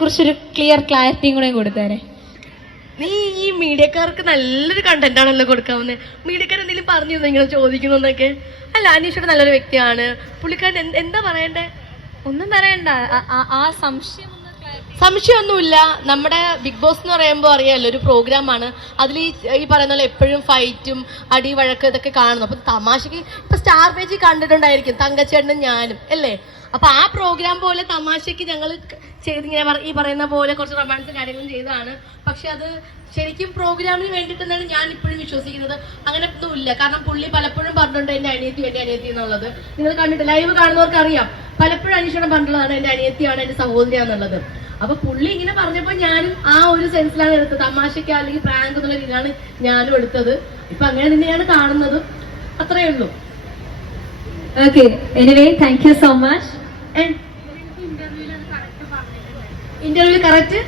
കുറിച്ചൊരു ക്ലിയർ ക്ലാരിറ്റിയും കൂടെ കൊടുത്തേരെ. നീ ഈ മീഡിയക്കാർക്ക് നല്ലൊരു കണ്ടന്റ് ആണല്ലോ കൊടുക്കാവുന്നത്. മീഡിയക്കാർ എന്തെങ്കിലും പറഞ്ഞു ഇങ്ങനെ ചോദിക്കുന്നൊക്കെ? അല്ല, അനീഷയുടെ നല്ലൊരു വ്യക്തിയാണ്, പുള്ളിക്കാരൻ എന്താ പറയണ്ടേ? ഒന്നും പറയണ്ട. ആ സംശയമൊന്നുമില്ല. നമ്മുടെ ബിഗ് ബോസ് എന്ന് പറയുമ്പോൾ അറിയാമല്ലോ, ഒരു പ്രോഗ്രാമാണ്. അതിൽ ഈ പറയുന്ന പോലെ എപ്പോഴും ഫൈറ്റും അടി വഴക്ക് ഇതൊക്കെ കാണുന്നു. അപ്പൊ തമാശക്ക് ഇപ്പൊ സ്റ്റാർ പേജിൽ കണ്ടിട്ടുണ്ടായിരിക്കും തങ്കച്ചേട്ടനും ഞാനും അല്ലേ. അപ്പൊ ആ പ്രോഗ്രാം പോലെ തമാശക്ക് ഞങ്ങൾ ചെയ്തിങ്ങനെ ഈ പറയുന്ന പോലെ കുറച്ച് റൊമാൻസ് കാര്യങ്ങളും ചെയ്തതാണ്. പക്ഷെ അത് ശരിക്കും പ്രോഗ്രാമിന് വേണ്ടിയിട്ടെന്നാണ് ഞാൻ ഇപ്പോഴും വിശ്വസിക്കുന്നത്. അങ്ങനെ ഒന്നുമില്ല. കാരണം പുള്ളി പലപ്പോഴും പറഞ്ഞിട്ടുണ്ട് എന്റെ അനിയത്തി എന്നുള്ളത്. നിങ്ങൾ കണ്ടിട്ട് ലൈവ് കാണുന്നവർക്ക് അറിയാം. പലപ്പോഴും അനീഷയുടെ പറഞ്ഞിട്ടുള്ളതാണ് എന്റെ അനിയത്തിയാണ്, എന്റെ സഹോദരിയാന്നുള്ളത്. അപ്പൊ പുള്ളി ഇങ്ങനെ പറഞ്ഞപ്പോ ഞാനും ആ ഒരു സെൻസിലാണ് എടുത്തത്. തമാശയ്ക്ക് അല്ലെങ്കിൽ പ്രാങ്ക് എന്നുള്ള രീതിയിലാണ് ഞാനും എടുത്തത്. ഇപ്പൊ അങ്ങനെ തന്നെയാണ് കാണുന്നത്. അത്രേ ഉള്ളൂ. Okay, anyway thank you so much. ഇന്റർവ്യൂല് കറക്റ്റ്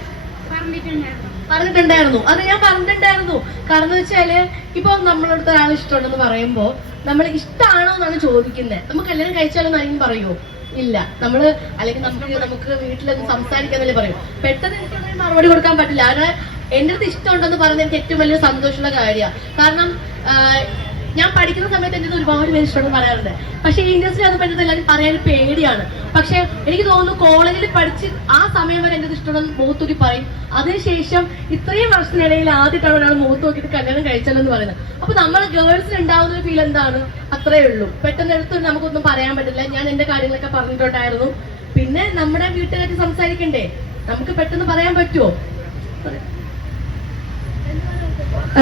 പറഞ്ഞിട്ടുണ്ടായിരുന്നു. അത് ഞാൻ പറഞ്ഞിട്ടുണ്ടായിരുന്നു. കാരണം വെച്ചാല് ഇപ്പൊ നമ്മളടുത്ത് ഒരാൾ ഇഷ്ടമുണ്ടെന്ന് പറയുമ്പോ നമ്മൾ ഇഷ്ടമാണോ എന്നാണ് ചോദിക്കുന്നത്. നമുക്ക് കല്യാണം കഴിച്ചാലോ എന്നാരെങ്കിലും പറയുമോ? ഇല്ല. നമ്മള് അല്ലെങ്കിൽ നമുക്ക് വീട്ടിലൊന്നും സംസാരിക്കാന്നല്ലേ പറയും. പെട്ടെന്ന് എനിക്ക് മറുപടി കൊടുക്കാൻ പറ്റില്ല. അത് എന്റെ അടുത്ത് ഇഷ്ടമുണ്ടെന്ന് പറയുന്നത് എനിക്ക് ഏറ്റവും വലിയ സന്തോഷമുള്ള കാര്യമാണ്. കാരണം ഞാൻ പഠിക്കുന്ന സമയത്ത് എന്റെ ഒരുപാട് പേര് ഇഷ്ടമെന്ന് പറയാറുണ്ട്. പക്ഷെ ഈ ഇൻഡസ്ട്രി അത് പറ്റുന്നത് എല്ലാവരും പറയാൻ പേടിയാണ്. പക്ഷെ എനിക്ക് തോന്നുന്നു കോളേജിൽ പഠിച്ച് ആ സമയം വരെ എന്റെ ഇഷ്ടമുണ്ടെന്ന് മുഖത്തൂക്കി പറയും. അതിനുശേഷം ഇത്രയും വർഷത്തിനിടയിൽ ആദ്യമായിട്ടാണ് ഒരാൾ മുഖത്ത് നോക്കിയിട്ട് കല്യാണം കഴിച്ചല്ലെന്ന് പറയുന്നത്. അപ്പൊ നമ്മൾ ഗേൾസിന് ഉണ്ടാവുന്ന ഒരു ഫീൽ എന്താണ്? അത്രേ ഉള്ളൂ. പെട്ടെന്ന് എടുത്ത് നമുക്കൊന്നും പറയാൻ പറ്റില്ല. ഞാൻ എന്റെ കാര്യങ്ങളൊക്കെ പറഞ്ഞിട്ടുണ്ടായിരുന്നു. പിന്നെ നമ്മുടെ വീട്ടുകാർക്ക് സംസാരിക്കണ്ടേ, നമുക്ക് പെട്ടെന്ന് പറയാൻ പറ്റുമോ?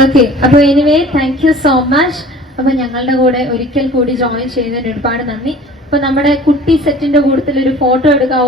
ഓക്കെ, അപ്പൊ anyway thank you so much. അപ്പൊ ഞങ്ങളുടെ കൂടെ ഒരിക്കൽ കൂടി ജോയിൻ ചെയ്യുന്നതിന് ഒരുപാട് നന്ദി. അപ്പൊ നമ്മുടെ കുട്ടി സെറ്റിന്റെ കൂട്ടത്തിൽ ഒരു ഫോട്ടോ എടുക്കാവോ?